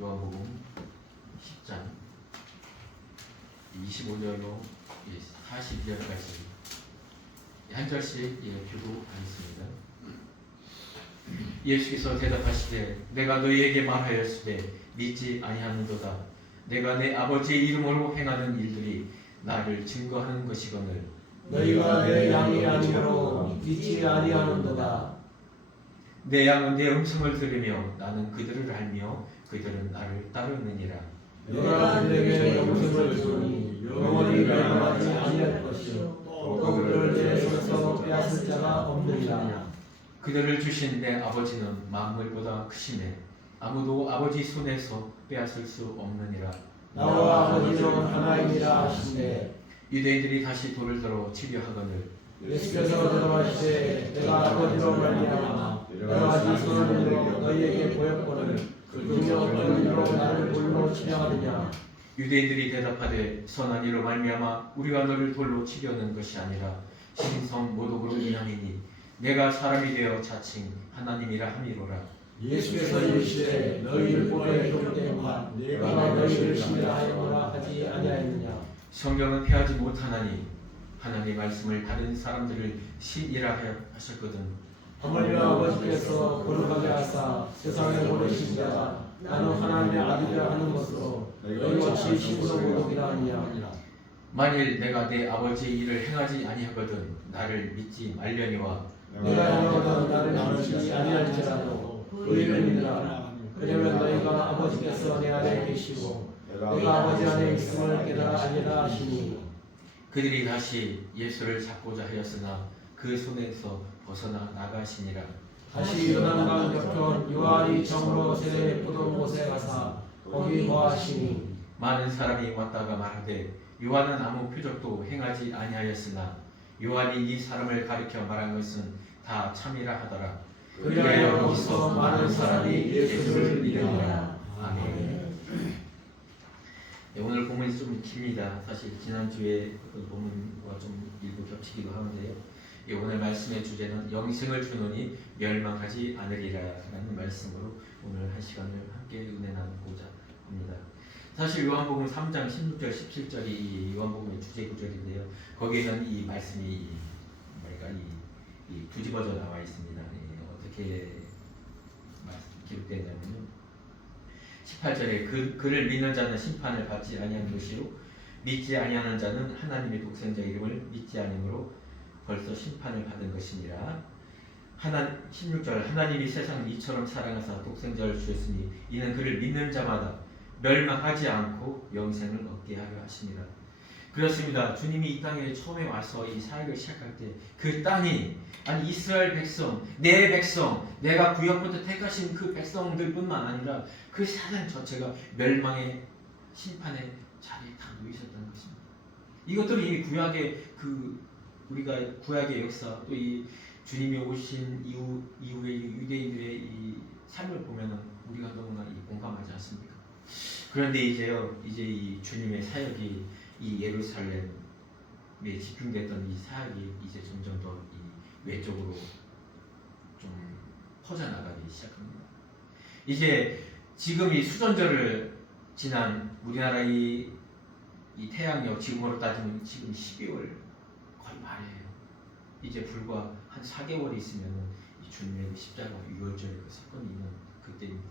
요한복음 10장 25절로 42절까지 한 절씩 교도하겠습니다. 예수께서 대답하시되 내가 너희에게 말하였으되 믿지 아니하는도다. 내가 내 아버지의 이름으로 행하는 일들이 나를 증거하는 것이거늘 너희가 내 양이 아니므로 믿지 아니하는도다. 내 양은 내 음성을 들으며 나는 그들을 알며 그들은 나를 따르느니라. 내가 그들에게 영생을 주니 영원히 멸망하지 아니할 것이요 또 그들을 내 손에서 빼앗을 자가 없느니라. 그들을 주신 내 아버지는 만물보다 크시네 아무도 아버지 손에서 빼앗을 수 없느니라. 나와 아버지는 하나이니라 하시되 유대인들이 다시 돌을 들어 치려하거늘 예수께서 대답하시되 내가 아버지로 말미암아 여러 가지 손을 들어 너희에게 보였거늘 그중에 어떤 일로 나를 돌로 치려하느냐. 유대인들이 대답하되 선한 이로 말미암아 우리가 너를 돌로 치려는 것이 아니라 신성 모독으로 인함이니 내가 사람이 되어 자칭 하나님이라 함이로라. 예수께서 이르시되 너희를 보내 쫓게만 내가 너희를 신뢰하여라 하지 아니하였느냐. 성경은 패하지 못하나니 하나님의 말씀을 다른 사람들을 신이라 하셨거든. 하물며 아버지께서 거룩하게 하사 세상에 보내신 자가 나는 하나님의 아들이라 하는 것으로 너희같이 신성 모독이라 하느냐. 만일 내가 내 아버지의 일을 행하지 아니하거든 나를 믿지 말려니와 내가 행하거든 나를 믿지 아니할지라도 너희를 믿으라. 왜냐면 너희가 아버지께서 내 안에 계시고 내가 아버지 안에 있음을 깨달아 알리라 하시니. 그들이 다시 예수를 잡고자 하였으나 그 손에서 벗어나 나가시니라. 다시 요단강 옆편 요한이 처음으로 세례 보던 곳에 가사 거기 거하시니. 많은 사람이 왔다가 말하되 요한은 아무 표적도 행하지 아니하였으나 요한이 이 사람을 가리켜 말한 것은 다 참이라 하더라. 그리하여 거기서 많은 사람이 예수를 믿으니라. 아멘. 네, 오늘 본문이 좀 깁니다. 사실 지난주에 어떤 본문과 좀 일부 겹치기도 하는데요. 오늘 말씀의 주제는 영생을 주노니 멸망하지 않으리라라는 말씀으로 오늘 한 시간을 함께 은혜 나누고자 합니다. 사실 요한복음 3장 16절 17절이 이 요한복음의 주제 구절인데요. 거기에는 이 말씀이 뒤집어져 나와 있습니다. 어떻게 기록되냐면요. 18절에 그를 믿는 자는 심판을 받지 아니한 것이요 믿지 아니하는 자는 하나님의 독생자 이름을 믿지 아니므로 벌써 심판을 받은 것이니라. 16절 하나님이 세상을 이처럼 사랑하사 독생자를 주셨으니 이는 그를 믿는 자마다 멸망하지 않고 영생을 얻게 하려 하심이라. 그렇습니다. 주님이 이 땅에 처음에 와서 이 사역을 시작할 때 그 땅이 아니 이스라엘 백성, 내 백성, 내가 구약부터 택하신 그 백성들뿐만 아니라 그 세상 전체가 멸망의 심판의 자리에 다 놓여 있었다는 것입니다. 이것들은 이미 구약의 우리가 구약의 역사 또 이 주님이 오신 이후의 유대인들의 이 삶을 보면은 우리가 너무나 공감하지 않습니까? 그런데 이제 이 주님의 사역이 이 예루살렘에 집중됐던 이 사역이 이제 점점 더 이 외적으로 좀 퍼져나가기 시작합니다. 이제 지금 이 수전절을 지난 우리나라 이 태양력 지금으로 따지면 지금 12월 거의 말이에요. 이제 불과 한 4개월이 있으면 이 주님의 십자가 유월절의 그 사건이 있는 그때입니다.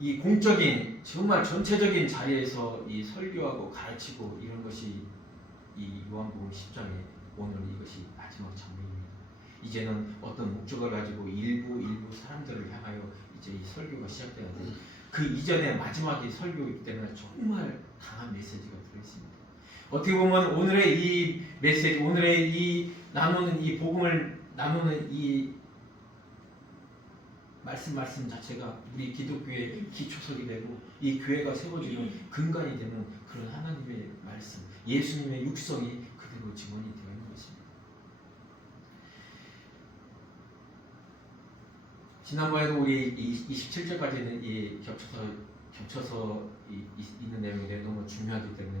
이 공적인 정말 전체적인 자리에서 이 설교하고 가르치고 이런 것이 이 요한복음 10장에 오늘 이것이 마지막 장면입니다. 이제는 어떤 목적을 가지고 일부 사람들을 향하여 이제 이 설교가 시작돼야 돼요. 그 이전에 마지막이 설교이기 때문에 정말 강한 메시지가 들어있습니다. 어떻게 보면 오늘의 이 메시지, 오늘의 이 나누는 이 복음을 나누는 이 말씀 자체가 우리 기독교의 기초석이 되고 이 교회가 세워지는 근간이 되는 그런 하나님의 말씀, 예수님의 육성이 그대로 증언이 되어 있는 것입니다. 지난번에도 우리 27절까지는 이 겹쳐서 있는 내용인데 너무 중요하기 때문에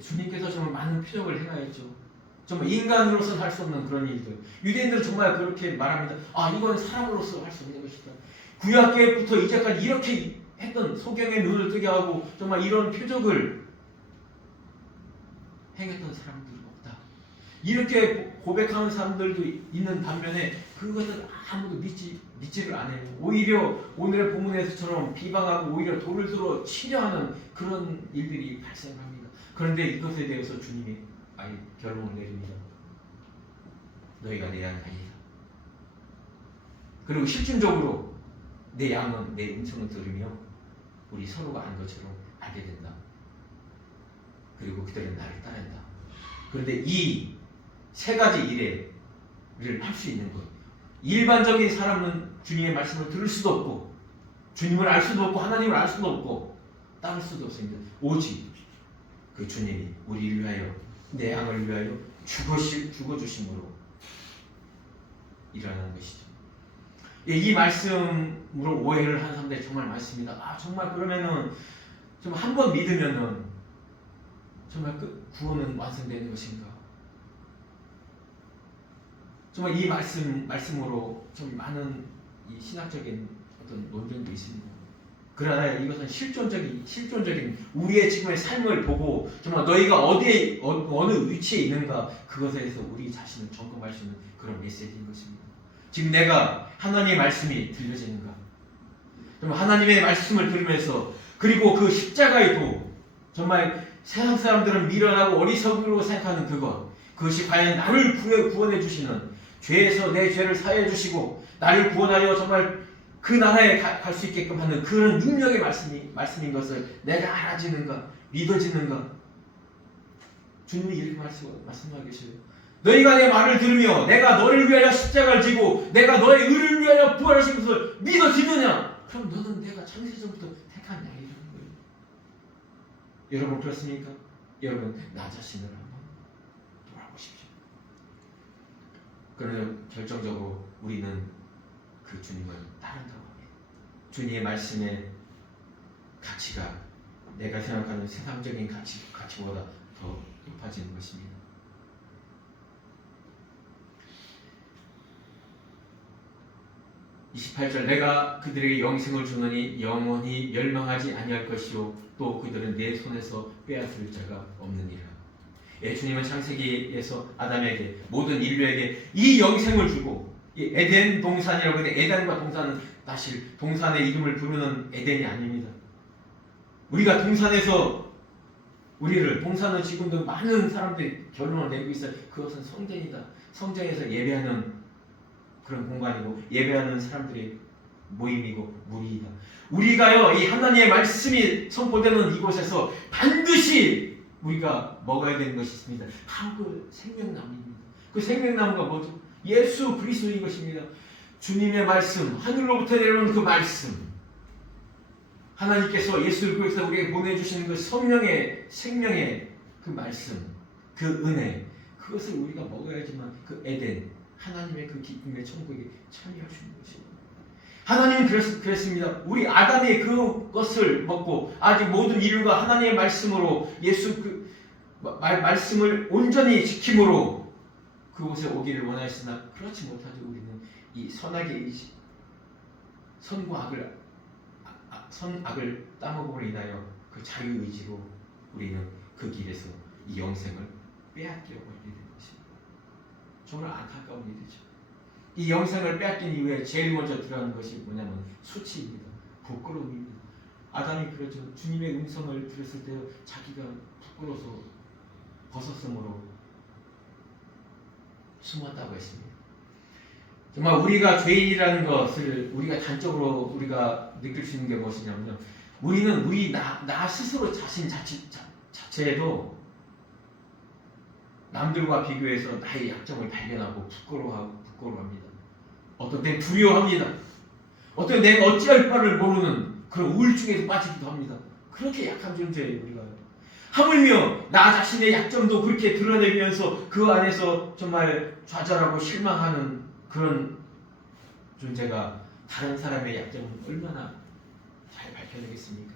주님께서 정말 많은 표적을 행하였죠. 정말 인간으로서 할 수 없는 그런 일들. 유대인들은 정말 그렇게 말합니다. 이건 사람으로서 할 수 없는 것이다. 구약계부터 이제까지 이렇게 했던 소경의 눈을 뜨게 하고 정말 이런 표적을 행했던 사람들은 없다. 이렇게 고백하는 사람들도 있는 반면에 그것을 아무도 믿지를 않아요. 오히려 오늘의 본문에서처럼 비방하고 오히려 돌을 들어 치려 하는 그런 일들이 발생합니다. 그런데 이것에 대해서 주님이 아예 결론을 내립니다. 너희가 내 양이 아니다. 그리고 실질적으로 내 양은 내 음성을 들으며 우리 서로가 안 것처럼 알게 된다. 그리고 그들은 나를 따른다. 그런데 이 세 가지 일을 할 수 있는 것, 일반적인 사람은 주님의 말씀을 들을 수도 없고 주님을 알 수도 없고 하나님을 알 수도 없고 따를 수도 없습니다. 오직 그 주님이 우리를 위하여 내 양을 위하여 죽어주심으로 일어나는 것이죠. 이 말씀으로 오해를 하는 사람들이 정말 많습니다. 정말 그러면은 좀 한 번 믿으면은 정말 구원은 완성되는 것인가? 정말 이 말씀으로 좀 많은 이 신학적인 어떤 논쟁도 있습니다. 그러나 이것은 실존적인 우리의 지금의 삶을 보고 정말 너희가 어느 위치에 있는가 그것에 대해서 우리 자신을 점검할 수 있는 그런 메시지인 것입니다. 지금 내가 하나님의 말씀이 들려지는가? 정말 하나님의 말씀을 들으면서 그리고 그 십자가의 도 정말 세상 사람들은 미련하고 어리석으로 생각하는 그것이 과연 나를 구원해 주시는 죄에서 내 죄를 사해 주시고 나를 구원하여 정말 그 나라에 갈 수 있게끔 하는 그런 능력의 말씀인 것을 내가 알아지는가 믿어지는가? 주님이 이렇게 말씀하고 계셔요. 너희가 내 말을 들으며 내가 너를 위하여 십자가를 지고 내가 너의 의를 위하여 부활하신 것을 믿어지느냐? 그럼 너는 내가 창세전부터 택한 양이라는 거예요. 여러분 그렇습니까? 여러분 나 자신을 한번 돌아보십시오. 그러나 결정적으로 우리는 그 주님을 따른다고 합니다. 주님의 말씀의 가치가 내가 생각하는 세상적인 가치보다 더 높아지는 것입니다. 28절 내가 그들에게 영생을 주노니 영원히 멸망하지 아니할 것이요 또 그들은 내 손에서 빼앗을 자가 없느니라. 주님은 창세기에서 아담에게 모든 인류에게 이 영생을 주고 이 에덴 동산이라고 하는데 에덴과 동산은 사실 동산의 이름을 부르는 에덴이 아닙니다. 우리가 동산에서 동산은 지금도 많은 사람들이 결론을 내리고 있어요. 그것은 성전이다. 성전에서 예배하는 그런 공간이고 예배하는 사람들의 모임이고 무리이다. 우리가요 이 하나님의 말씀이 선포되는 이곳에서 반드시 우리가 먹어야 되는 것이 있습니다. 바로 그 생명나무입니다. 그 생명나무가 뭐죠? 예수 그리스도인 것입니다. 주님의 말씀, 하늘로부터 내려오는 그 말씀, 하나님께서 예수를 그리스도 우리에게 보내주시는 그 성령의 생명의 그 말씀, 그 은혜, 그것을 우리가 먹어야지만 그 에덴, 하나님의 그 기쁨의 천국에 참여할 수 있는 것입니다. 하나님은 그랬습니다. 우리 아담이 그것을 먹고 아직 모든 인류가 하나님의 말씀으로 예수 말씀을 온전히 지킴으로 그곳에 오기를 원하였으나 그렇지 못하죠. 우리는 이 선악을 따먹음으로 인하여 그 자유의지로 우리는 그 길에서 이 영생을 빼앗기려고 하게 되는 것입니다. 정말 안타까운 일이죠. 이 영생을 빼앗긴 이후에 제일 먼저 들어가는 것이 뭐냐면 수치입니다. 부끄러움입니다. 아담이 그렇죠. 주님의 음성을 들었을 때 자기가 부끄러워서 벗었으므로 숨었다고 했습니다. 정말 우리가 죄인이라는 것을 우리가 단적으로 우리가 느낄 수 있는 게 무엇이냐면요. 우리는 나 스스로 자신 자체에도 남들과 비교해서 나의 약점을 발견하고 부끄러워합니다. 어떤 때는 두려워합니다. 어떤 때는 내가 어찌할 바를 모르는 그런 우울증에도 빠지기도 합니다. 그렇게 약한 존재예요 우리가. 하물며 나 자신의 약점도 그렇게 드러내면서 그 안에서 정말 좌절하고 실망하는 그런 존재가 다른 사람의 약점은 얼마나 잘 밝혀내겠습니까?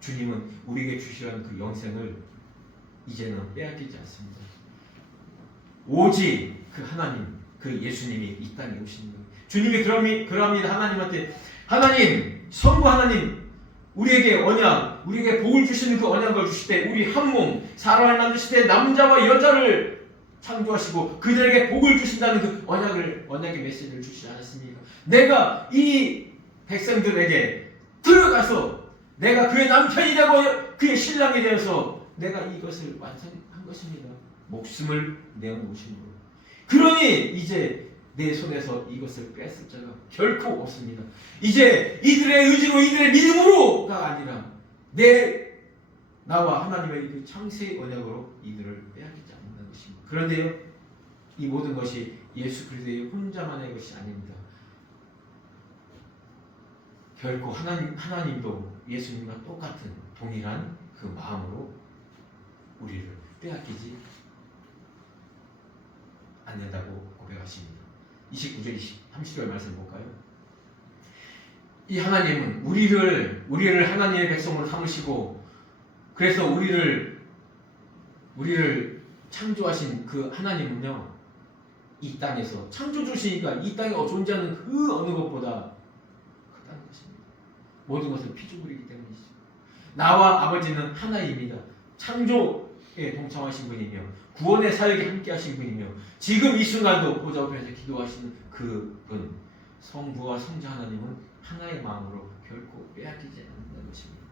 주님은 우리에게 주시려는 그 영생을 이제는 빼앗기지 않습니다. 오직 그 하나님, 그 예수님이 이 땅에 오시는 거예요. 주님이 그럽니다. 하나님한테 하나님, 성부 하나님, 우리에게 언약, 우리에게 복을 주시는 그 언약을 주실 때 우리 한 몸, 사람을 만드실 때 남자와 여자를 창조하시고 그들에게 복을 주신다는 그 언약의 메시지를 주시지 않았습니까? 내가 이 백성들에게 들어가서 내가 그의 남편이 되고 그의 신랑이 되어서 내가 이것을 완성한 것입니다. 목숨을 내어놓으심으로. 그러니 이제 내 손에서 이것을 뺏을 자가 결코 없습니다. 이제 이들의 의지로 이들의 믿음으로가 아니라 나와 하나님의 그 창세의 언약으로 이들을 빼앗기지 않는다는 것입니다. 그런데요, 이 모든 것이 예수 그리스도의 혼자만의 것이 아닙니다. 결코 하나님도 예수님과 똑같은 동일한 그 마음으로 우리를 빼앗기지 않는다고 고백하십니다. 29절, 30절 말씀 볼까요? 이 하나님은 우리를 하나님의 백성으로 삼으시고 그래서 우리를 창조하신 그 하나님은요, 이 땅에서 창조 주시니까 이 땅에 존재하는 그 어느 것보다 크다는 것입니다. 모든 것은 피조물이기 때문이죠. 나와 아버지는 하나입니다. 창조에 동참하신 분이며 구원의 사역에 함께 하신 분이며 지금 이 순간도 보좌 앞에서 기도하시는 그분, 성부와 성자 하나님은 하나의 마음으로 결코 빼앗기지 않는다는 것입니다.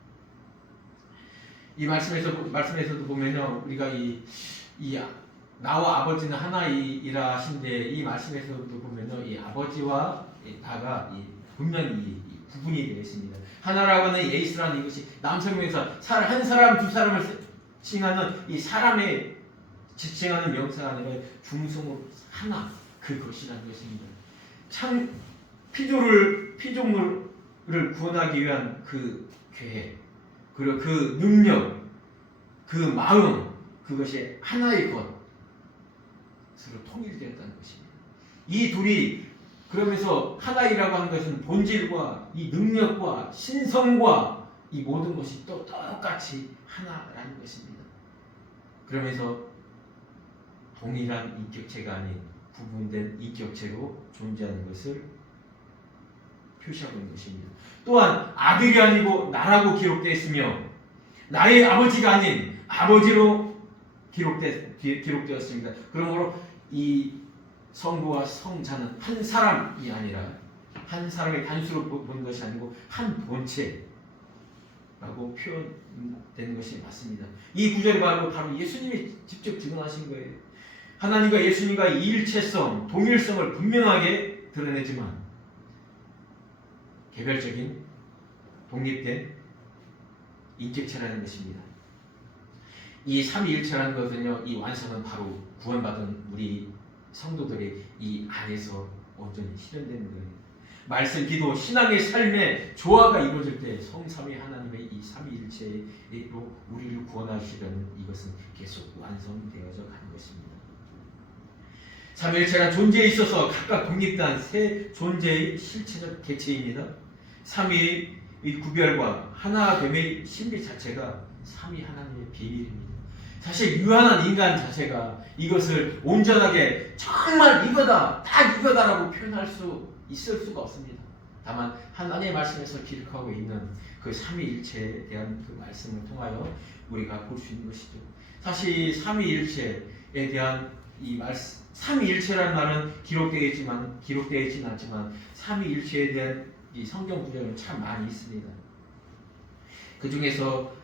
이 말씀에서도 보면요, 우리가 나와 아버지는 하나이라 하신데 이 말씀에서도 보면요, 이 아버지와 나가 분명히 구분이 되어 있습니다. 하나라고 하는 예이스라는 이것이 남성명사 한 사람 두 사람을 칭하는 이 사람의 지칭하는 명사가 아니라 중성으로 하나 그것이라는 것입니다. 피조물을 구원하기 위한 그 계획 그리고 그 능력 그 마음 그것이 하나의 것으로 통일되었다는 것입니다. 이 둘이 그러면서 하나이라고 하는 것은 본질과 이 능력과 신성과 이 모든 것이 또 똑같이 하나라는 것입니다. 그러면서 동일한 인격체가 아닌 구분된 인격체로 존재하는 것을 표시하고 있는 것입니다. 또한 아들이 아니고 나라고 기록되어 있으며 나의 아버지가 아닌 아버지로 기록되었습니다. 그러므로 이 성부와 성자는 한 사람이 아니라 한 사람의 단수로 보는 것이 아니고 한 본체라고 표현되는 것이 맞습니다. 이 구절이 바로 예수님이 직접 증언하신 거예요. 하나님과 예수님과 이 일체성, 동일성을 분명하게 드러내지만 개별적인 독립된 인격체라는 것입니다. 이 삼위일체라는 것은요, 이 완성은 바로 구원받은 우리 성도들이 이 안에서 온전히 실현되는 거예요. 말씀, 기도, 신앙의 삶의 조화가 이루어질 때 성삼위 하나님의 이 삼위일체로 우리를 구원하시려는 이것은 계속 완성되어져 가는 것입니다. 삼위일체란 존재에 있어서 각각 독립된 세 존재의 실체적 객체입니다. 삼위의 구별과 하나됨의 신비 자체가 삼위 하나님의 비밀입니다. 사실 유한한 인간 자체가 이것을 온전하게 정말 이거다, 딱 이거다라고 표현할 수 있을 수가 없습니다. 다만 하나님의 말씀에서 기록하고 있는 그 삼위일체에 대한 그 말씀을 통하여 우리가 볼 수 있는 것이죠. 사실 삼위일체에 대한 이 말씀, 삼위일체라는 말은 기록되어 있지는 않지만 삼위일체에 대한 이 성경 구절은 참 많이 있습니다. 그 중에서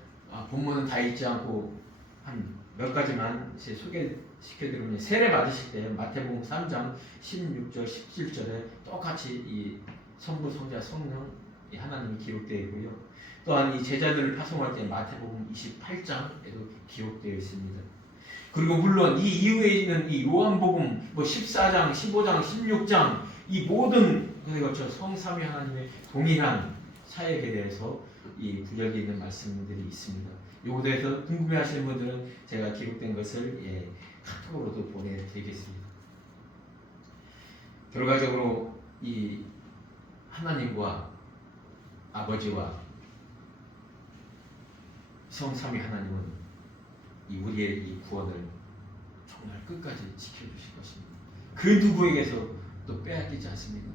본문은 다 읽지 않고 한 몇 가지만 소개시켜드리면 세례 받으실 때 마태복음 3장 16절 17절에 똑같이 이 성부 성자 성령 하나님이 기록되어 있고요. 또한 이 제자들을 파송할 때 마태복음 28장에도 기록되어 있습니다. 그리고 물론 이 이후에 있는 이 요한복음 14장, 15장, 16장 이 모든 것처럼 성삼위 하나님의 동일한 사역에 대해서 이 구절되어 있는 말씀들이 있습니다. 요거에 대해서 궁금해하시는 분들은 제가 기록된 것을 카톡으로도 보내드리겠습니다. 결과적으로 이 하나님과 아버지와 성삼위 하나님은 우리의 이 구원을 정말 끝까지 지켜주실 것입니다. 그 누구에게서 또 빼앗기지 않습니다.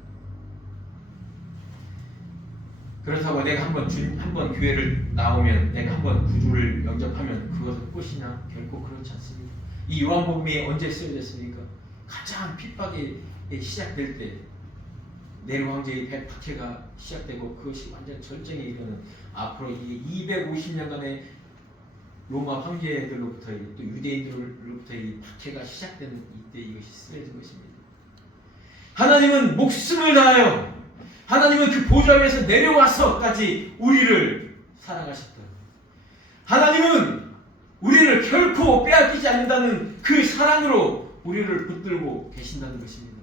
그렇다고 내가 한번 교회를 나오면, 내가 한번 구주를 영접하면 그것은 끝이냐? 결코 그렇지 않습니다. 이 요한복음이 언제 쓰여졌습니까? 가장 핍박이 시작될 때, 네로 황제의 박해가 시작되고 그것이 완전 절정에 이르는, 앞으로 이 250년간의 로마 황제들로부터 또 유대인들로부터 이 박해가 시작되는 이때 이것이 쓰여진 것입니다. 하나님은 목숨을 다하여, 하나님은 그 보좌 위에서 내려와서까지 우리를 사랑하셨다. 하나님은 우리를 결코 빼앗기지 않는다는 그 사랑으로 우리를 붙들고 계신다는 것입니다.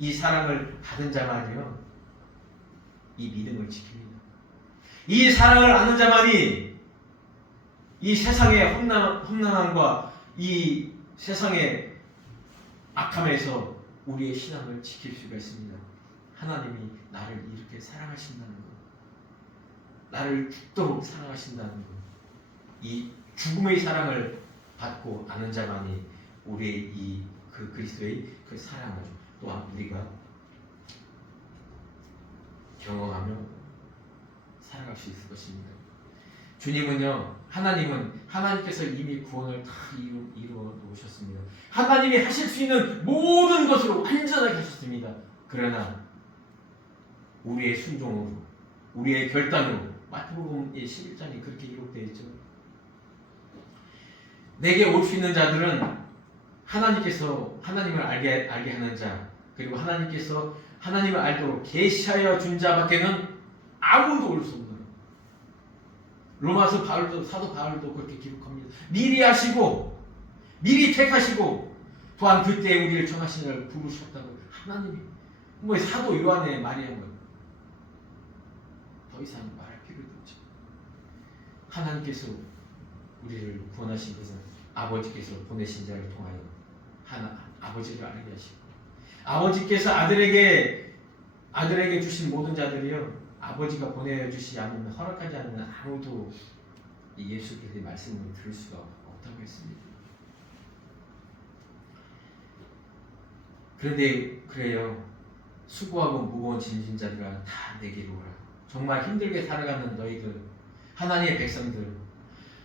이 사랑을 받은 자만이요, 이 믿음을 지킵니다. 이 사랑을 아는 자만이 이 세상의 험난함과 이 세상의 악함에서 우리의 신앙을 지킬 수가 있습니다. 하나님이 나를 이렇게 사랑하신다는 것, 나를 죽도록 사랑하신다는 것, 이 죽음의 사랑을 받고 아는 자만이 우리의 그 그리스도의 그 사랑을 또한 우리가 경험하며 살아갈 수 있을 것입니다. 주님은요, 하나님은 하나님께서 이미 구원을 다 이루어 놓으셨습니다. 하나님이 하실 수 있는 모든 것으로 완전하게 하셨습니다. 그러나 우리의 순종으로, 우리의 결단으로, 마태복음 11장이 그렇게 기록되어 있죠. 내게 올 수 있는 자들은 하나님께서 하나님을 알게 하는 자, 그리고 하나님께서 하나님을 알도록 계시하여 준 자밖에는 아무도 올 수 없는, 로마서 사도 바울도 그렇게 기록합니다. 미리 하시고 미리 택하시고 또한 그때 우리를 정하신 자를 부르셨다고. 하나님이 뭐 사도 요한의 말이 한 것, 더 이상 말할 필요도 없죠. 하나님께서 우리를 구원하신 것은 아버지께서 보내신 자를 통하여 아버지를 알게 하시고, 아버지께서 아들에게 주신 모든 자들이요, 아버지가 보내주시지 않으면, 허락하지 않으면 아무도 이 예수 그리스도의 말씀을 들을 수가 없다고 했습니다. 그런데 그래요, 수고하고 무거운 짐진 자들아 다 내게로 오라. 정말 힘들게 살아가는 너희들, 하나님의 백성들,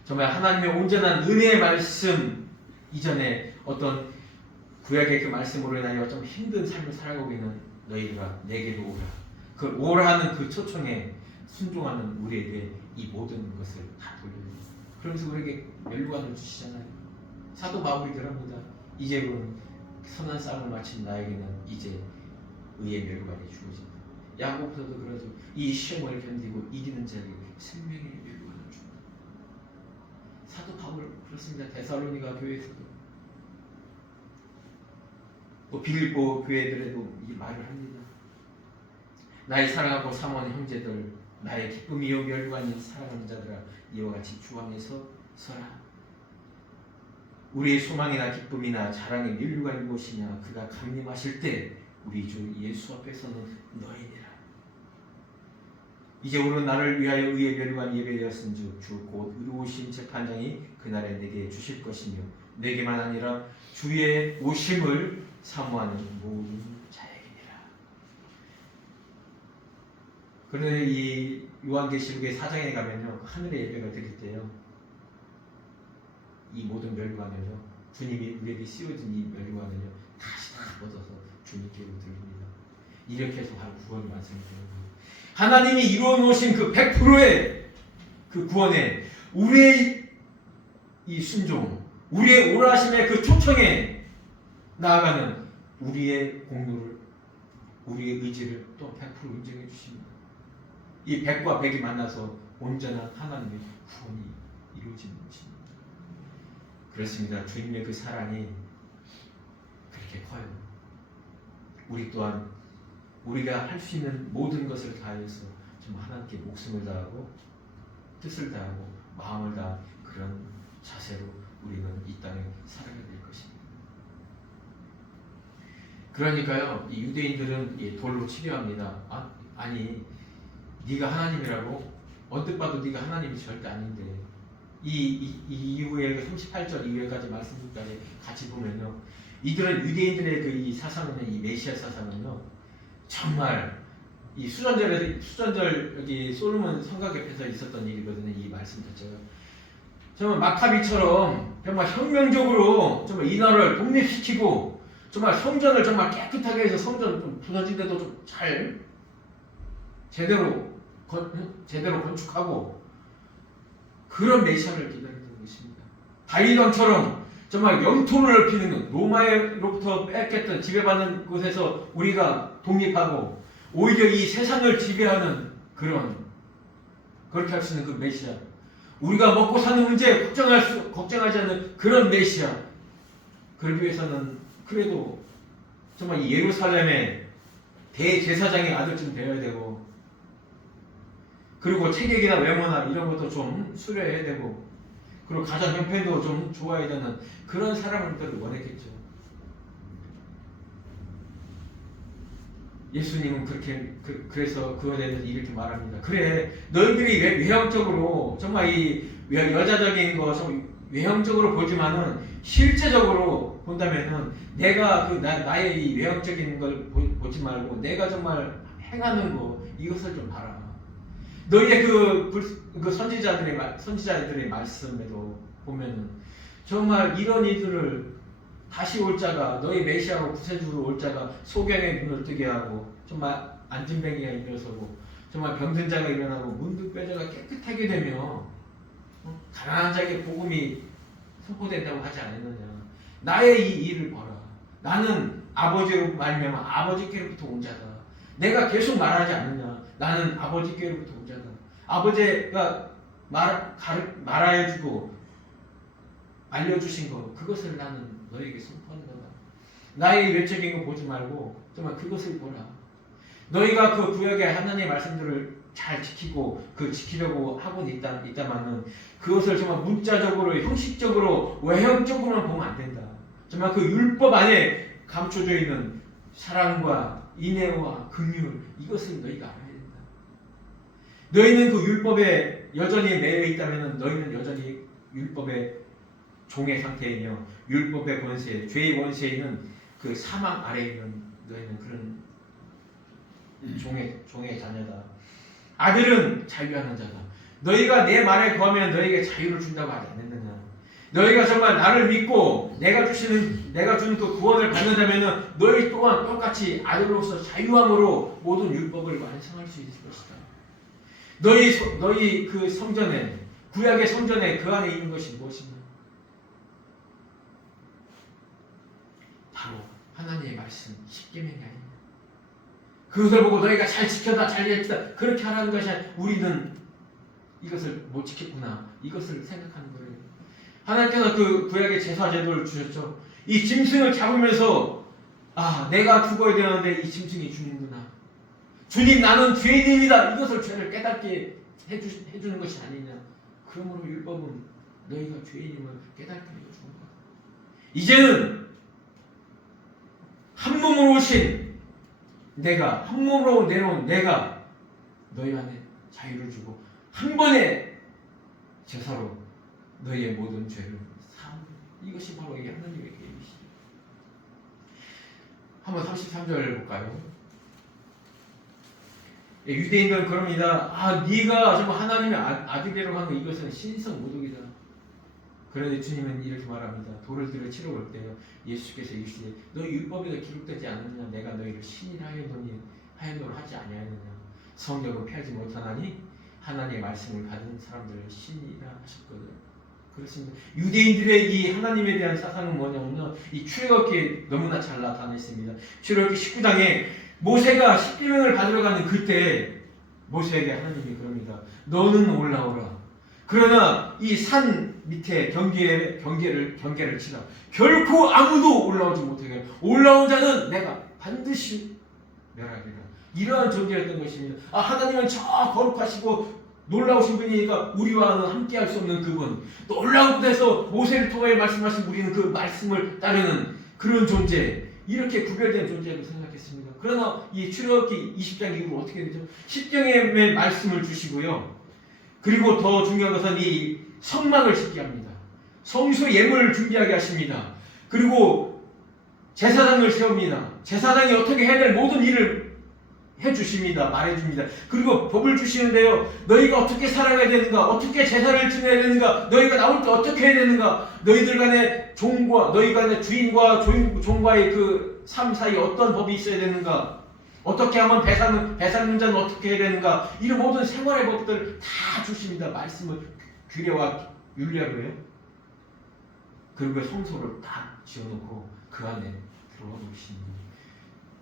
정말 하나님의 온전한 은혜의 말씀 이전에 어떤 구약의 그 말씀으로 인하여 좀 힘든 삶을 살아가고 있는 너희들아 내게로 오라. 그 오라는 그 초청에 순종하는 우리에게 이 모든 것을 다 돌려줍니다. 그러면서 우리에게 멸관을 주시잖아요. 사도 바울이 그럽니다. 이제는 선한 싸움을 마친 나에게는 이제 의의 멸관이 주어진다. 야고보서도 그러죠. 이 시험을 견디고 이기는 자에게 생명의 멸관을 준다. 사도 바울 그렇습니다. 데살로니가 교회에서도, 또 빌립보 교회들에도 이 말을 합니다. 나의 사랑하고 사모하는 형제들, 나의 기쁨이요 멸관인 사랑하는 자들아, 이와 같이 주 안에서 서라. 우리의 소망이나 기쁨이나 자랑의 면류관이 무엇이냐? 그가 강림하실 때 우리 주 예수 앞에서는 너희니라. 이제부로 나를 위하여 의의 멸류관 예배되었은즉 주 곧 의로우신 재판장이 그날에 내게 주실 것이며, 내게만 아니라 주의 오심을 사모하는 모든 자에게니라. 그런데 이 요한계시록의 4장에 가면요, 하늘의 예배가 드릴 때요, 이 모든 멸관을요, 주님이 우리에게 씌워진 이 멸관을요 다시 다 뻗어서 주님께로 드립니다. 이렇게 해서 바로 구원이 완성되는 거예요. 하나님이 이루어 놓으신 그 100%의 그 구원에 우리의 이 순종, 우리의 오라심의 그 초청에 나아가는 우리의 공로를, 우리의 의지를 또 100% 인정해 주십니다. 이 100과 100이 만나서 온전한 하나님의 구원이 이루어지는 것입니다. 그렇습니다. 주님의 그 사랑이 그렇게 커요. 우리 또한 우리가 할 수 있는 모든 것을 다해서 정말 하나님께 목숨을 다하고 뜻을 다하고 마음을 다한 그런 자세로 우리는 이 땅에 살아가야 될 것입니다. 그러니까요, 이 유대인들은 돌로 치료합니다. 아니 네가 하나님이라고? 언뜻 봐도 네가 하나님이 절대 아닌데. 이 이후에 38절 이후에까지 말씀까지 같이 보면요, 이들은 유대인들의 그 이 사상은요, 이 메시아 사상은요, 정말 이 수전절 여기 솔로몬 성곽 옆에서 있었던 일이거든요. 이 말씀 자체가 정말 마카비처럼 정말 혁명적으로 정말 이 나라를 독립시키고 정말 성전을 정말 깨끗하게 해서 성전 좀 부서진 데도 좀 잘 제대로 건축하고 그런 메시아를 기다리는 것입니다. 다윗 왕처럼 정말 영토를 넓히는 것, 로마로부터 뺏겼던 지배받는 곳에서 우리가 독립하고 오히려 이 세상을 지배하는 그렇게 할 수 있는 그 메시아, 우리가 먹고 사는 문제에 걱정하지 않는 그런 메시아, 그러기 위해서는 그래도 정말 이 예루살렘의 대제사장의 아들쯤 되어야 되고, 그리고 체격이나 외모나 이런 것도 좀 수려해야 되고, 그리고 가정 형편도 좀 좋아야 되는 그런 사람들을 원했겠죠. 예수님은 그래서 그거에 대해서 이렇게 말합니다. 그래, 너희들이 외형적으로 정말 이 여자적인 거 좀 외형적으로 보지만은 실제적으로 본다면은 내가 나의 이 외형적인 걸 보지 말고 내가 정말 행하는 거 이것을 좀 봐라. 너희의 그 선지자들의 말씀에도 보면은 정말 이런 이들을 다시 올 자가, 너희 메시아로 구세주로 올 자가 소경의 눈을 뜨게 하고 정말 안진뱅이가 일어서고 정말 병든 자가 일어나고 문득뼈자가 깨끗하게 되며 가난한 자에게 복음이 선포된다고 하지 않았느냐. 나의 이 일을 봐라. 나는 아버지로 말미암아 아버지께로부터 온 자다. 내가 계속 말하지 않느냐. 나는 아버지께로부터 온 자다. 아버지가 말하여주고 알려주신 것, 그것을 나는 너에게 선포하는 거다. 나의 외적인 거 보지 말고 정말 그것을 보라. 너희가 그 구약의 하나님의 말씀들을 잘 지키고 지키려고 하고 있다마는 그것을 정말 문자적으로, 형식적으로, 외형적으로만 보면 안 된다. 정말 그 율법 안에 감춰져 있는 사랑과 인애와 긍휼, 이것을 너희가 알아야 된다. 너희는 그 율법에 여전히 매여 있다면 너희는 여전히 율법의 종의 상태이며 율법의 권세, 죄의 권세에 있는 그 사망 아래에 있는 너희는 그런 종의 자녀다. 아들은 자유하는 자다. 너희가 내 말에 거하면 너희에게 자유를 준다고 하지 않았느냐. 너희가 정말 나를 믿고 내가 주는 그 구원을 받는다면 너희 또한 똑같이 아들로서 자유함으로 모든 율법을 완성할 수 있을 것이다. 너희 그 성전에, 구약의 성전에 그 안에 있는 것이 무엇이냐? 바로 하나님의 말씀, 십계명이 아닙니다. 그것을 보고 너희가 잘 지켰다, 잘 지켰다 그렇게 하라는 것이 아니라 우리는 이것을 못 지켰구나, 이것을 생각하는 거예요. 하나님께서 그 구약의 제사 제도를 주셨죠. 이 짐승을 잡으면서 내가 죽어야 되는데 이 짐승이 주님구나. 주님, 나는 죄인입니다. 이것을 죄를 깨닫게 해주는 것이 아니냐. 그러므로 율법은 너희가 죄인임을 깨닫게 해주는 거야. 이제는 한 몸으로 오신 내가, 한 몸으로 내려온 내가 너희 안에 자유를 주고 한 번의 제사로 너희의 모든 죄를 사함. 이것이 바로 이 하나님의 계획이시죠. 한번 33절 볼까요? 유대인들은 그럽니다. 네가 정말 하나님의 아들이라고 하는 이것은 신성 모독이다. 그런데 주님은 이렇게 말합니다. 돌을 들여 치러 올 때요, 예수께서 이르시되 너 율법에도 기록되지 않느냐. 내가 너희를 신이라 하였노라 하지 아니하였느냐. 성경은 폐하지 못하나니 하나님의 말씀을 받은 사람들을 신이라 하셨거든. 그렇습니다. 유대인들의 이 하나님에 대한 사상은 뭐냐면요, 이 출애굽기에 너무나 잘 나타나 있습니다. 출애굽기 19장에 모세가 십계명을 받으러 가는 그때 모세에게 하나님이 그럽니다. 너는 올라오라. 그러나 이 산 밑에 경계를 치라. 결코 아무도 올라오지 못하게. 올라온 자는 내가 반드시 멸하리라. 이러한 존재였던 것입니다. 하나님은 저 거룩하시고 놀라우신 분이니까 우리와는 함께할 수 없는 그분, 놀라운 곳에서 모세를 통해 말씀하신 우리는 그 말씀을 따르는 그런 존재, 이렇게 구별된 존재로 생각했습니다. 그러나 이 출애굽기 20장 이후로 어떻게 되죠? 십계명의 말씀을 주시고요, 그리고 더 중요한 것은 이 성막을 짓게 합니다. 성소 예물을 준비하게 하십니다. 그리고 제사장을 세웁니다. 제사장이 어떻게 해야 될 모든 일을 해주십니다. 말해줍니다. 그리고 법을 주시는데요. 너희가 어떻게 살아가야 되는가? 어떻게 제사를 지내야 되는가? 너희가 나올 때 어떻게 해야 되는가? 너희들 간에 종과 너희 간에 주인과 종과의 그 삶 사이에 어떤 법이 있어야 되는가? 어떻게 하면 배상 문제는 어떻게 해야 되는가? 이런 모든 생활의 법들 다 주십니다. 말씀을 규례와 율례로요. 그리고 성소를 딱 지어놓고 그 안에 들어가 놓으십니다.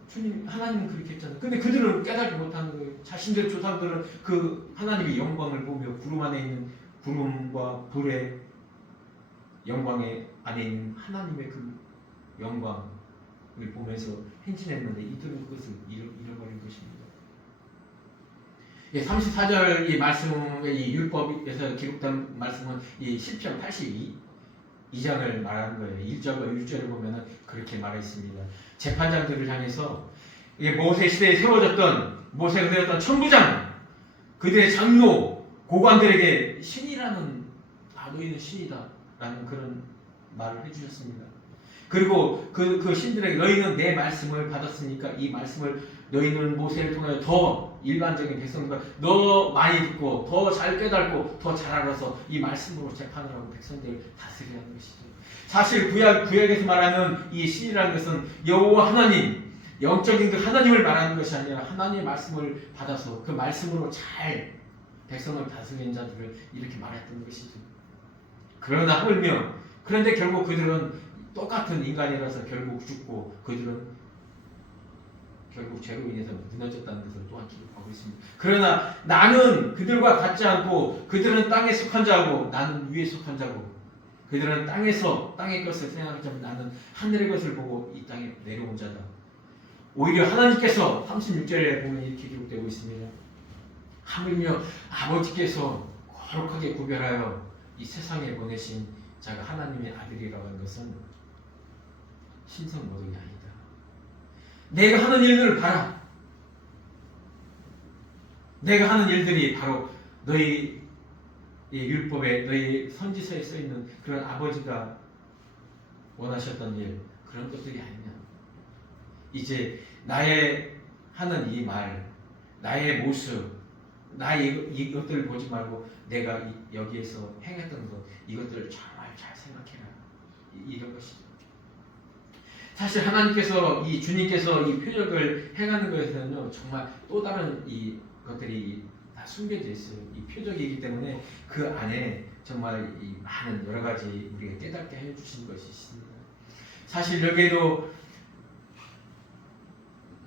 주님, 하나님은 그렇게 했잖아요. 근데 그들은 깨닫지 못하는 거예요. 자신들 조상들은 그 하나님의 영광을 보며 구름 안에 있는 구름과 불의 영광에 안에 있는 하나님의 그 영광을 보면서 행진했는데 이들은 그것을 잃어버린 것입니다. 예, 34절 이 말씀의 이 율법에서 기록된 말씀은 이 시편 82장을 말하는 거예요. 1절과 6절을 보면은 그렇게 말했습니다. 재판장들을 향해서 이게 모세 시대에 모세가 세웠던 천부장, 그들의 장로, 고관들에게 신이라는 너희는 신이다라는 그런 말을 해주셨습니다. 그리고 그 신들에게 너희는 내 말씀을 받았으니까 이 말씀을 너희는 모세를 통하여 더 일반적인 백성들과 더 많이 듣고 더 잘 깨닫고 더 잘 알아서 이 말씀으로 재판을 하고 백성들을 다스리라는 것이죠. 사실 구약에서 말하는 이 신이라는 것은 여호와 하나님, 영적인 그 하나님을 말하는 것이 아니라 하나님의 말씀을 받아서 그 말씀으로 잘 백성을 다스리는 자들을 이렇게 말했던 것이죠. 그런데 결국 그들은 똑같은 인간이라서 결국 죽고 그들은 결국 죄로 인해서 무너졌다는 것을 또한 기록하고 있습니다. 그러나 나는 그들과 같지 않고 그들은 땅에 속한 자고 나는 위에 속한 자고 그들은 땅의 것을 생각하자면 나는 하늘의 것을 보고 이 땅에 내려온 자다. 오히려 하나님께서 36절에 보면 이렇게 기록되고 있습니다. 하물며 아버지께서 거룩하게 구별하여 이 세상에 보내신 자가 하나님의 아들이라고 하는 것은 신성모독이 아니다. 내가 하는 일들을 봐라. 내가 하는 일들이 바로 너희 율법에 너희 선지서에 써있는 그런 아버지가 원하셨던 일, 그런 것들이 아니냐. 이제 나의 하는 이 말, 나의 모습, 나의 이것들을 보지 말고 내가 여기에서 행했던 것, 이것들을 정말 잘 생각해라. 이런 것이죠. 사실 하나님께서 주님께서 이 표적을 행하는 것에서는요, 정말 또 다른 이 것들이 다 숨겨져 있어요. 이 표적이기 때문에 그 안에 정말 이 많은 여러 가지 우리가 깨닫게 해주신 것이 있습니다. 사실 여기에도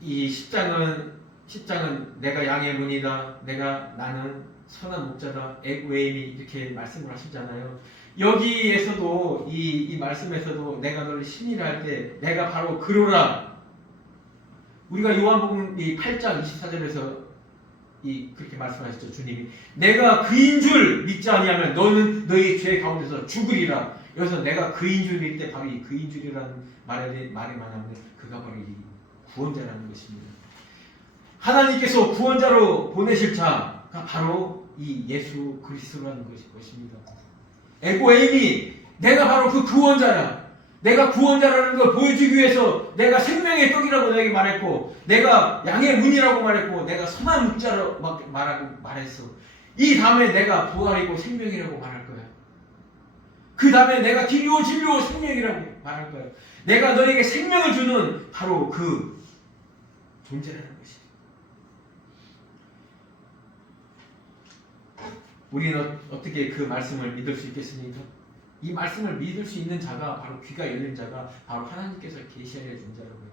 이 10장은 내가 양의 문이다. 나는 선한 목자다. 에고에임이 이렇게 말씀을 하시잖아요. 여기에서도 이 말씀에서도 내가 너를 신이라 할 때 내가 바로 그로라. 우리가 요한복음 이 8장 24절에서 그렇게 말씀하셨죠. 주님이 내가 그인 줄 믿지 아니하면 너는 너희 죄 가운데서 죽으리라. 여기서 내가 그인 줄 믿을 때 바로 이 그인 줄이라는 말에 말하면 그가 바로 이 구원자라는 것입니다. 하나님께서 구원자로 보내실 자가 바로 이 예수 그리스도라는 것입니다. 에고에임이 내가 바로 그 구원자야. 내가 구원자라는 걸 보여주기 위해서 내가 생명의 떡이라고 내게 말했고, 내가 양의 문이라고 말했고, 내가 선한 목자라고 말했어. 이 다음에 내가 부활이고 생명이라고 말할 거야. 그 다음에 내가 길이요 진리요 생명이라고 말할 거야. 내가 너에게 생명을 주는 바로 그 존재라는 것이다. 우리는 어떻게 그 말씀을 믿을 수 있겠습니까? 이 말씀을 믿을 수 있는 자가 바로 귀가 열린 자가 바로 하나님께서 계시하여 준 자라고요.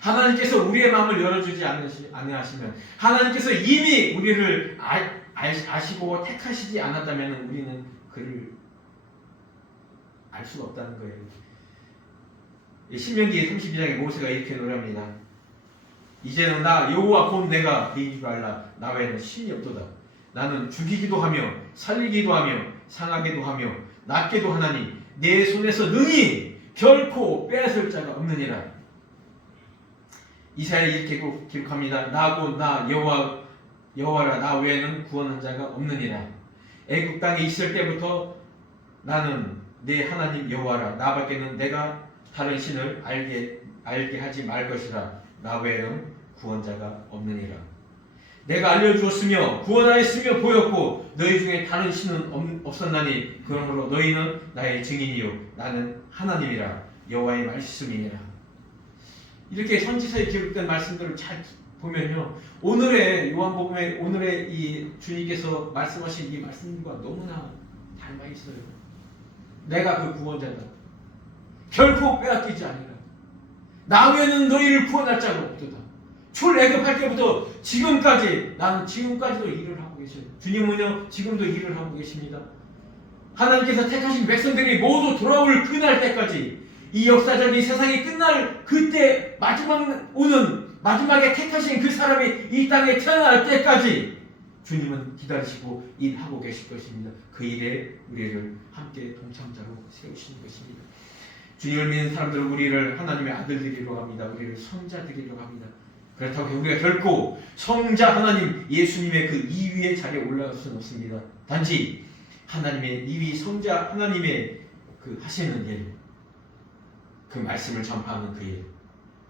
하나님께서 우리의 마음을 열어주지 않으시면, 하나님께서 이미 우리를 아시고 택하시지 않았다면 우리는 그를 알 수가 없다는 거예요. 신명기 32장에 모세가 이렇게 노래합니다. 이제는 나 여호와 곧 내가 그인 줄 알라. 나 외에는 신이 없도다. 나는 죽이기도 하며 살리기도 하며 상하게도 하며 낫게도 하나니 내 손에서 능히 결코 빼앗을 자가 없느니라. 이사야에 이렇게 기록합니다. 나 곧 나 여호와라. 나 외에는 구원한 자가 없느니라. 애굽 땅에 있을 때부터 나는 내 하나님 여호와라. 나밖에는 내가 다른 신을 알게 하지 말 것이라. 나 외에는 구원자가 없느니라. 내가 알려주었으며 구원하였으며 보였고 너희 중에 다른 신은 없었나니 그러므로 너희는 나의 증인이요 나는 하나님이라 여호와의 말씀이니라. 이렇게 선지서에 기록된 말씀들을 잘 보면요, 오늘의 요한복음의 오늘의 이 주님께서 말씀하신 이 말씀과 너무나 닮아 있어요. 내가 그 구원자다. 결코 빼앗기지 아니라. 나 외에는 너희를 구원할 자가 없도다. 출애굽할 때부터 지금까지 나는 지금까지도 일을 하고 계셔요. 주님은요 지금도 일을 하고 계십니다. 하나님께서 택하신 백성들이 모두 돌아올 그날 때까지, 이 역사적인 세상이 끝날 그때 마지막에 택하신 그 사람이 이 땅에 태어날 때까지 주님은 기다리시고 일하고 계실 것입니다. 그 일에 우리를 함께 동참자로 세우시는 것입니다. 주님을 믿는 사람들, 우리를 하나님의 아들들이라고 합니다. 우리를 성자들이라고 합니다. 그렇다고 우리가 결코 성자 하나님 예수님의 그 2위의 자리에 올라갈 수는 없습니다. 단지 하나님의 2위 성자 하나님의 그 하시는 일, 그 말씀을 전파하는 그 일,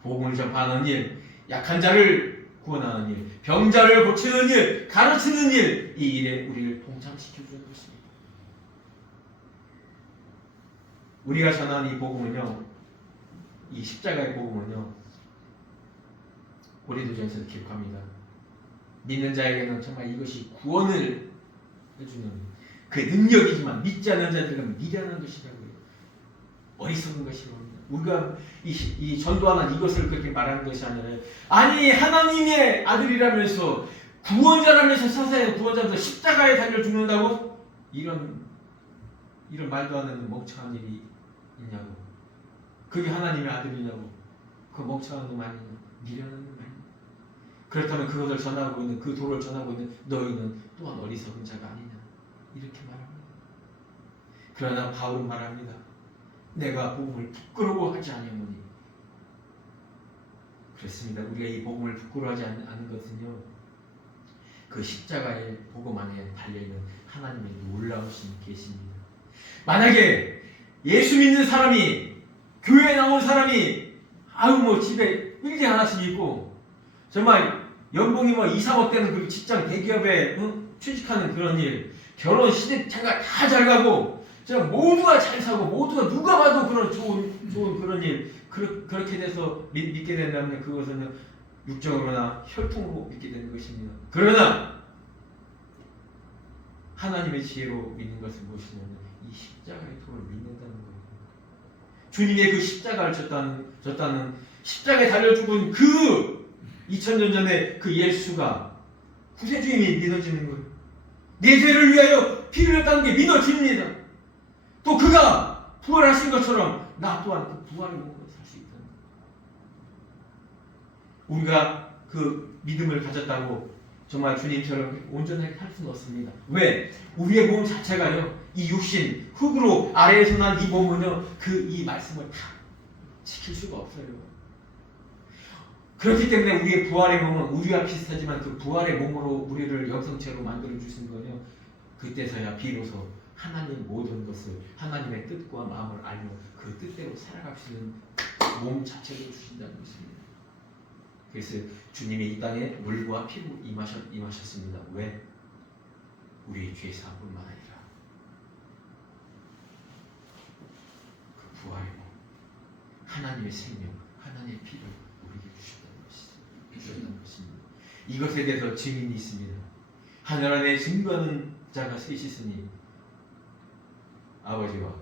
복음을 전파하는 일, 약한 자를 구원하는 일, 병자를 고치는 일, 가르치는 일, 이 일에 우리를 동참시켜주는 것입니다. 우리가 전하는 이 복음은요, 이 십자가의 복음은요, 고린도전서에서 기록합니다. 믿는 자에게는 정말 이것이 구원을 해주는 그 능력이지만 믿지 않는 자들은 미련한 것이라고요. 어리석은 것이라고 합니다. 우리가 이 전도하는 이것을 그렇게 말하는 것이 아니라, 아니 하나님의 아들이라면서 구원자라면서 사사의 구원자라면서 십자가에 달려 죽는다고? 이런 말도 안 되는 멍청한 일이 있냐고. 그게 하나님의 아들이냐고. 그 멍청한 놈 아니냐. 미련한 놈 아니냐. 그렇다면 그것을 전하고 있는, 그 도를 전하고 있는 너희는 또한 어리석은 자가 아니냐. 이렇게 말합니다. 그러나 바울은 말합니다. 내가 복음을 부끄러워하지 아니하노니. 그렇습니다. 우리가 이 복음을 부끄러워하지 않는 것은요, 그 십자가의 복음 안에 달려있는 하나님의 놀라우신 계시입니다. 만약에 예수 믿는 사람이, 교회에 나온 사람이 집에 빌딩 하나씩 있고 정말 연봉이 2, 3억 되는 그 직장 대기업에 취직하는 그런 일, 결혼 시댁 장가 다 잘 가고 모두가 잘 사고 모두가 누가 봐도 그런 좋은 그런 일, 그렇게 돼서 믿게 된다면 그것은 육적으로나 혈통으로 믿게 되는 것입니다. 그러나 하나님의 지혜로 믿는 것은 무엇이냐면 이 십자가의 도를 믿는다는 거예요. 주님의 그 십자가를 졌다는 십자가에 달려 죽은 그 2000년 전에 그 예수가 구세주임이 믿어지는 거예요. 내 죄를 위하여 피를 흘렸다는 게 믿어집니다. 또 그가 부활하신 것처럼 나 또한 그 부활을 먹고 살 수 있다는 거예요. 우리가 그 믿음을 가졌다고 정말 주님처럼 온전하게 할 수는 없습니다. 왜? 우리의 몸 자체가요, 이 육신, 흙으로 아래에서 난 이 몸은요, 이 말씀을 다 지킬 수가 없어요. 그렇기 때문에 우리의 부활의 몸은 우리와 비슷하지만 그 부활의 몸으로 우리를 영성체로 만들어 주신 거요, 그때서야 비로소 하나님 모든 것을, 하나님의 뜻과 마음을 알며 그 뜻대로 살아갈 수 있는 몸 자체를 주신다는 것입니다. 그래서 주님이 이 땅에 물과 피로 임하셨습니다. 왜? 우리의 죄 사함뿐만 아니라 그 부활의 몸, 하나님의 생명, 하나님의 피를 우리에게 주셨다는 것입니다. 이것에 대해서 증인이 있습니다. 하늘 안에 증거하는 자가 셋이 있으니 아버지와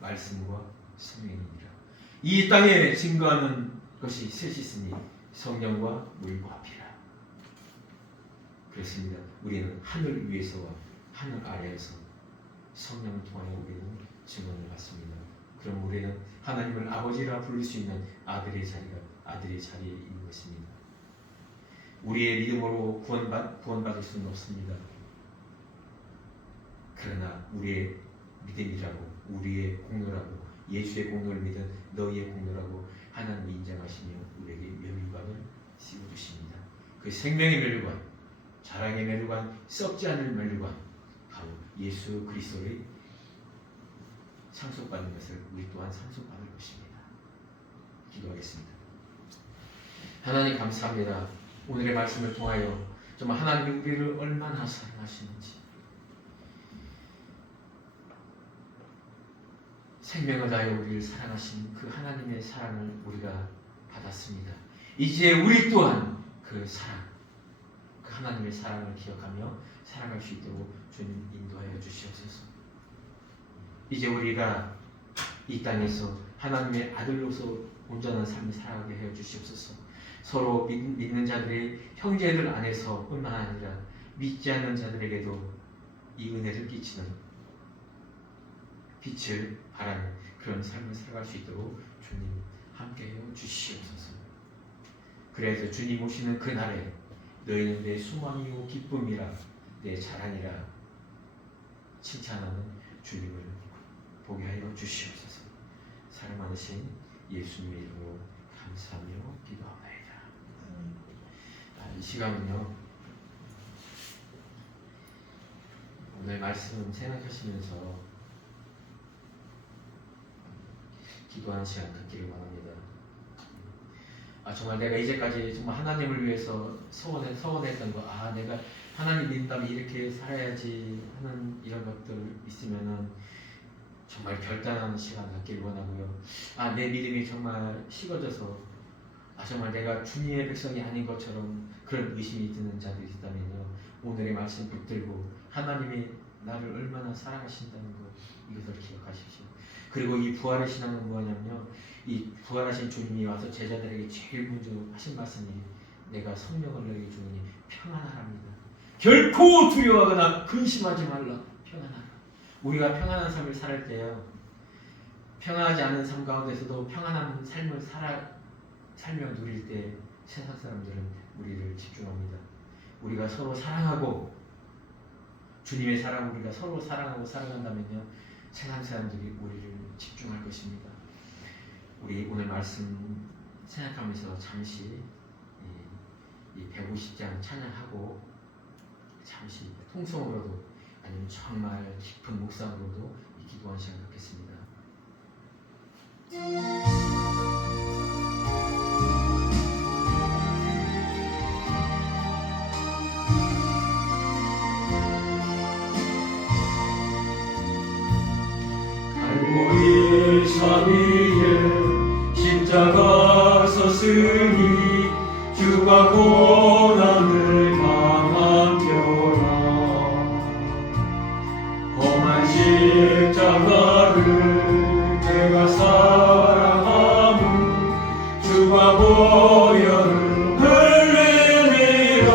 말씀과 성령이니라. 이 땅에 증거하는 것이 셋이 있으니 성령과 물과 피라. 그렇습니다. 우리는 하늘 위에서와 하늘 아래에서 성령을 통하여 우리는 증언을 받습니다. 그럼 우리는 하나님을 아버지라 부를 수 있는 아들의 자리에 있는 것입니다. 우리의 믿음으로 구원받을 수는 없습니다. 그러나 우리의 믿음이라고, 우리의 공로라고, 예수의 공로를 믿은 너희의 공로라고 하나님이 인정하시며 우리에게 면류관을 씌워주십니다. 그 생명의 면류관, 자랑의 면류관, 썩지 않을 면류관, 바로 예수 그리스도의 상속받는 것을 우리 또한 상속받을 것입니다. 기도하겠습니다. 하나님 감사합니다. 오늘의 말씀을 통하여 정말 하나님이 우리를 얼마나 사랑하시는지, 생명을 다하여 우리를 사랑하신 그 하나님의 사랑을 우리가 받았습니다. 이제 우리 또한 그 사랑, 그 하나님의 사랑을 기억하며 살아갈 수 있도록 주님 인도하여 주시옵소서. 이제 우리가 이 땅에서 하나님의 아들로서 온전한 삶을 살아가게 하여 주시옵소서. 서로 믿는 자들의 형제들 안에서 뿐만 아니라 믿지 않는 자들에게도 이 은혜를 끼치는 빛을 발하는 그런 삶을 살아갈 수 있도록 주님 함께하여 주시옵소서. 그래서 주님 오시는 그날에 너희는 내 소망이요 기쁨이라 내 자랑이라 칭찬하는 주님을 보게 하여 주시옵소서. 사랑 많으신 예수님의 이름으로 감사하며 기도합니다. 이 시간은요, 오늘 말씀 생각하시면서 기도하는 시간 갖기를 원합니다. 정말 내가 이제까지 정말 하나님을 위해서 서원했던 거, 내가 하나님 믿다면 이렇게 살아야지 하는 이런 것들 있으면은 정말 결단하는 시간 갖기를 원하고요. 내 믿음이 정말 식어져서 정말 내가 주님의 백성이 아닌 것처럼 그런 의심이 드는 자들이 있다면요, 오늘의 말씀 붙들고 하나님이 나를 얼마나 사랑하신다는 것, 이것을 기억하십시오. 그리고 이 부활의 신앙은 뭐냐면요, 이 부활하신 주님이 와서 제자들에게 제일 먼저 하신 말씀이 내가 성령을 너희에게 주니 평안하랍니다. 결코 두려워하거나 근심하지 말라. 평안하라. 우리가 평안한 삶을 살 때요, 평안하지 않은 삶 가운데서도 평안한 삶을 살며 누릴 때 세상 사람들은 우리를 집중합니다. 우리가 서로 사랑하고 주님의 사랑, 우리가 서로 사랑하고 사랑한다면요, 세상 사람들이 우리를 집중할 것입니다. 우리 오늘 말씀 생각하면서 잠시 이 150장 찬양하고 잠시 통성으로도 아니면 정말 깊은 묵상으로도 이 기도한 시간 갖겠습니다. 갈보리 산 위에 십자가 섰으니 주가 고난을 당한표라. 험한 십자가를 내가 사랑함은 주가 보혈을 흘리리라.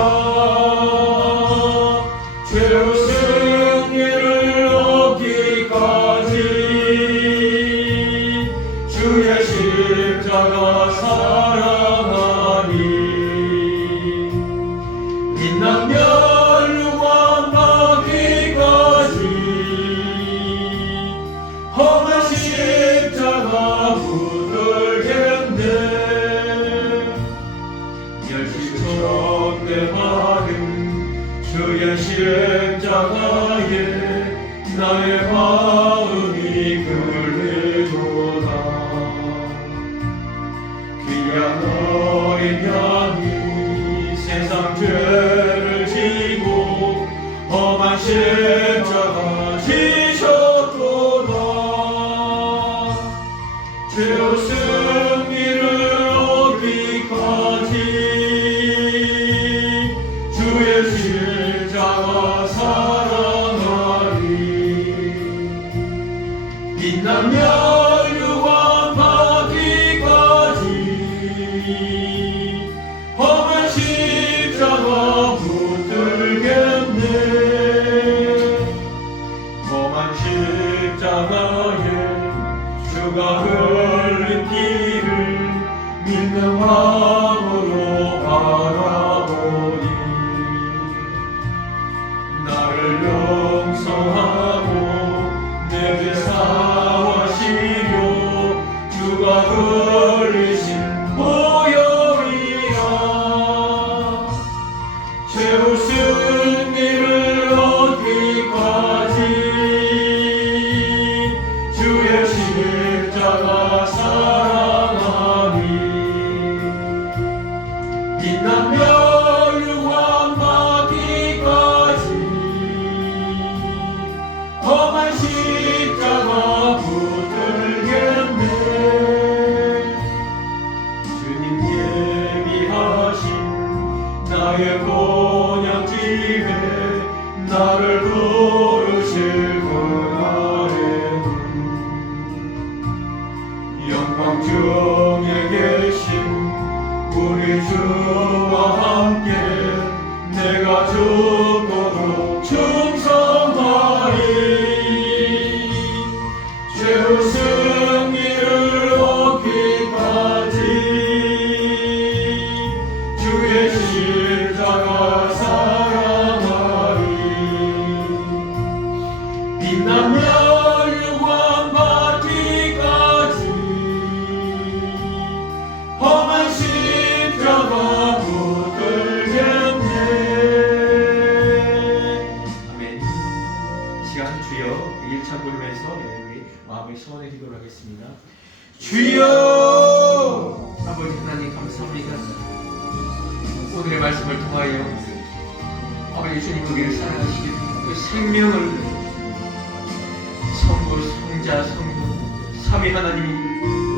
죄로 승리를 얻기까지 주의 십자가 사랑하니 빛난 멸류관 받기까지 험한 십자가 붙들겠네. 멸치처럼 내 발은 주의 십자가에 나의 마음이 끌리도다. 귀한 어린 양이 세상 죄를 지고 험한 십자가 지셨도다. 죄로 승리를 얻기까지 주의 십자가 사랑하리. 빛난 멸류관 받기까지 험한 십자가 붙들겠네. 험한 십자가에 주가 흘린 피를 믿는 마음으로 바라보니 나를 용서하고 내 죄 사하시려 주가 흘리신 보혈이야. 죄로 승리를 얻기까지 주의 십자가 사랑하니 빛난 멸류관 십자가 붙들겠네. 주님 예비하신 나의 본향집에 나를 부르실 그날에는 영광 중에 계신 우리 주와 함께 내가 죽도록 충성하리. 죄의 승리를 얻기까지 주의 십자가 사랑하리. 빛나며 영광 받기까지 험한 십자가 붙들겠네. 아멘. 시간 주여 1차 부르면서 우리 마음의 소원의 기도를 하겠습니다. 주여 아버지 하나님 감사합니다. 오늘의 말씀을 통하여 아버지 주님 우리를 사랑하시는 그 생명을 성부 성자 성부 삼위 하나님이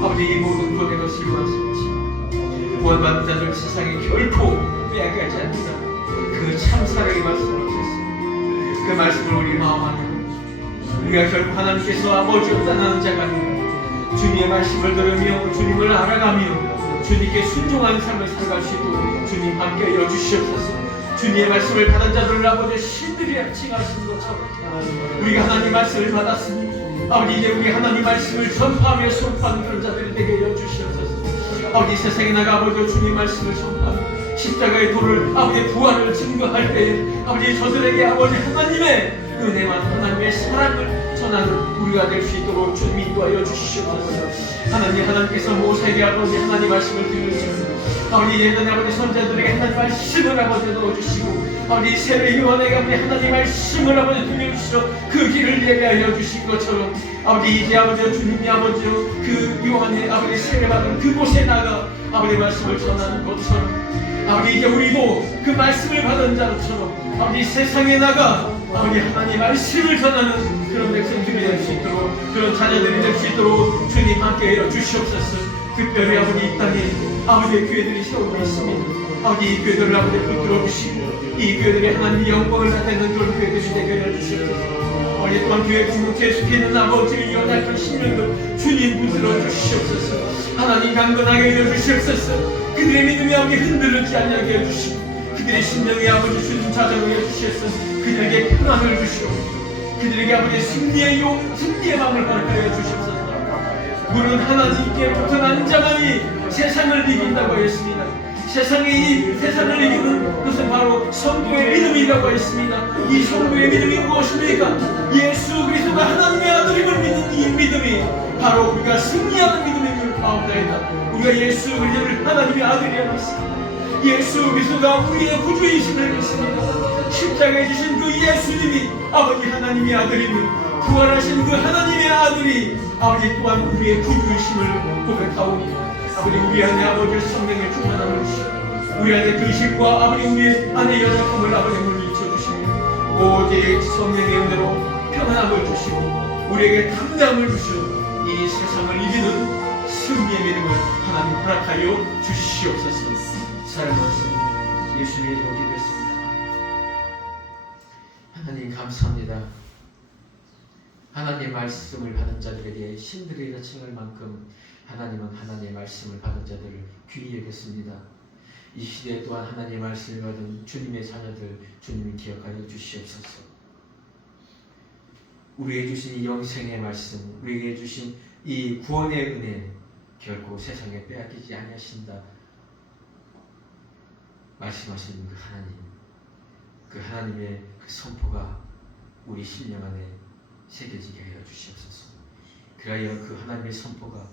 아버지 이 모든 구원의 것을 이루었습니다. 구원받는 자들 세상에 결코 빼앗기지 않는다. 그 참사랑의 말씀을 주셨습니다. 그 말씀을 우리 마음 안에 우리가 결국 하나님께서 아버지로 떠나는 자가 아니라 주님의 말씀을 들으며 주님을 알아가며 주님께 순종하는 삶을 살아갈 수 있도록 주님 함께 하여 주시옵소서. 주님의 말씀을 받은 자들을 아버지 신들이라 칭하신 것처럼 우리가 하나님 말씀을 받았으니 아버지 이제 우리 하나님 말씀을 전파하며 선포하는 그런 자들이 되게 하여 주시옵소서. 아버지 세상에 나가 아버지 주님 말씀을 전파하며 십자가의 도를 아버지의 부활을 증거할 때에 아버지 저들에게 아버지 하나님의 은혜와 하나님의 사랑을 전하는 우리가 될 수 있도록 주님 인도하여 주시옵소서. 하나님께서 모세에게 아버지 하나님 말씀을 들으시고 아버지 예전에 아버지 선자들에게 하나님 말씀을 아버지 넣어주시고 아버지 세례 요한에게 아버지 하나님 말씀을 아버지 들려주시어 그 길을 예배하여 주신 것처럼 아버지 이제 아버지 주님이 아버지 그 요한의 아버지 세례받은 그곳에 나가 아버지 말씀을 전하는 것처럼 아버지 이제 우리도 그 말씀을 받은 자처럼 아버지 세상에 나가 아버지 하나님 말씀을 전하는 그런 백성들이 될 수 있도록 그런 자녀들이 될 수 있도록 주님 함께 하여 주시옵소서. 특별히 아버지 이 땅에 아버지의 교회들이 세우고 있습니다. 아버지 이 교회들을 아버지 붙들어 주시고 이 교회들이 하나님의 영광을 나타내는 그런 교회들이 되게 하여 주시옵소서. 아버지 또한 교회 공동체에 속해 있는 아버지의 연약한 심령들 주님 붙들어 주시옵소서. 하나님 강건하게 하여 주시옵소서. 그들의 믿음이 아버지 흔들리지 않게 해 주시고 그들의 심령이 아버지 주님 자정을 해 주시옵소서. 그들에게 평안을 주시고 그들에게 아버지 승리의 마음을 허락하여 주시옵소서. 물은 하나님께로부터 난 자만이 세상을 이긴다고 했습니다. 세상을 이기는 것은 바로 성도의 믿음이라고 했습니다. 이 성도의 믿음이 무엇입니까? 예수 그리스도가 하나님의 아들임을 믿는 이 믿음이 바로 우리가 승리하는 믿음인 줄 아옵나이다. 우리가 예수 그리스도를 하나님의 아들이라고 했습니다. 예수 그리스도가 우리의 구주이심을 믿습니다. 십자가에 주신 그 예수님이 아버지 하나님의 아들이며 부활하신 그 하나님의 아들이 아버지 또한 우리의 구주이심을 고백하오니 아버지 우리 안에 아버지 성령의 충만함을 주시고 우리 안에 근심과 아버지 우리 안에 연약함을 아버지 물리쳐 주시며 오직 성령의 은혜로 평안함을 주시고 우리에게 담대함을 주시고 이 세상을 이기는 승리의 믿음을 하나님 허락하여 주시옵소서. 사랑하신 예수님의 복이 됐습니다. 하나님 감사합니다. 하나님 말씀을 받은 자들에게 신들이라 칭할 만큼 하나님은 하나님의 말씀을 받은 자들을 귀히 여겼습니다. 이 시대 또한 하나님의 말씀을 받은 주님의 자녀들 주님이 기억하여 주시옵소서. 우리에게 주신 이 영생의 말씀, 우리에게 주신 이 구원의 은혜 결코 세상에 빼앗기지 아니하신다 말씀하신 그 하나님, 그 하나님의 그 선포가 우리 심령 안에 새겨지게 하여 주시옵소서. 그리하여 그 하나님의 선포가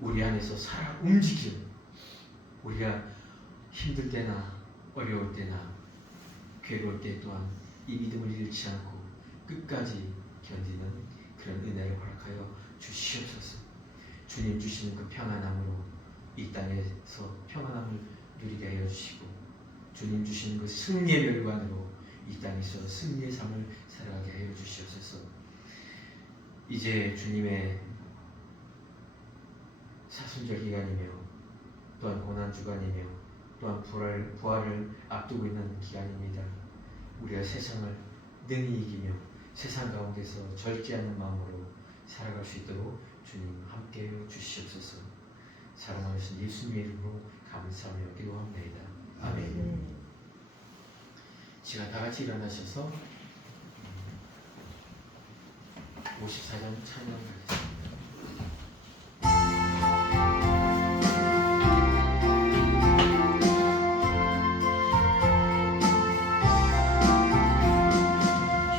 우리 안에서 살아 움직이는 우리가 힘들 때나 어려울 때나 괴로울 때 또한 이 믿음을 잃지 않고 끝까지 견디는 그런 은혜를 허락하여 주시옵소서. 주님 주시는 그 평안함으로 이 땅에서 평안함을 누리게 하여 주시고 주님 주시는 그 승리의 멸관으로 이 땅에서 승리의 삶을 살아가게 하여 주시옵소서. 주님 주시는 그 평안함을 누리게 하여 주시고 주님 주시는 그 승리의 멸관으로 이 땅에서 승리의 삶을 살아가게 하여 주시옵소서. 주님 주시는 그 승리의 멸관으로 이 땅에서 승리의 삶을 살아가게 하여 주시옵소서. 이제 주님의 사순절 기간이며 또한 고난 주간이며 또한 부활을 앞두고 있는 기간입니다. 우리가 세상을 능히 이기며 세상 가운데서 절제하는 마음으로 살아갈 수 있도록 주님 함께 주시옵소서. 사랑하신 예수님의 이름으로 감사하며 기도합니다. 아멘. 시간 다 같이 일어나셔서 54장 찬양 가겠습니다.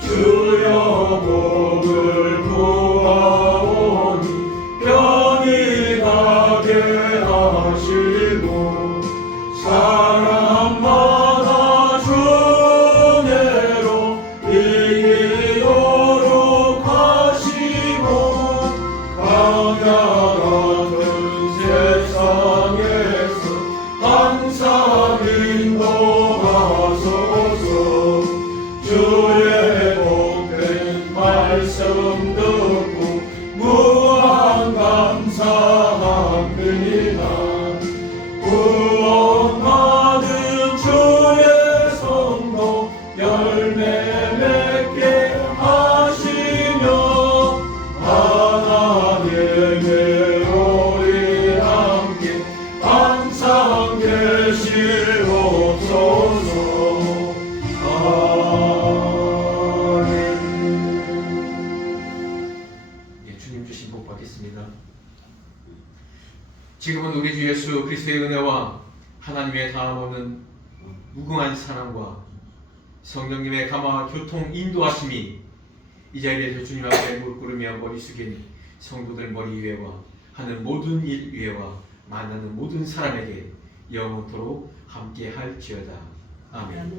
주여 복을 구하오니 편히 가게 하시고 사람마다 주내로 이기도록 하시고 광야 같은 세상에서 항상 인도하소서. 주의 말씀 듣고 무한 감사합니다. 구원받은 주의 성도 열매 맺게 하시며 하나님의 우리 함께 항상 계시옵소서. 지금은 우리 주 예수 그리스도의 은혜와 하나님의 다함없는 무궁한 사랑과 성령님의 감화 교통 인도하심이 이 자리에서 주님 앞에 무릎 꿇으며 머리 숙인 성도들 머리 위에와 하는 모든 일 위에와 만나는 모든 사람에게 영원토록 함께 할지어다. 아멘.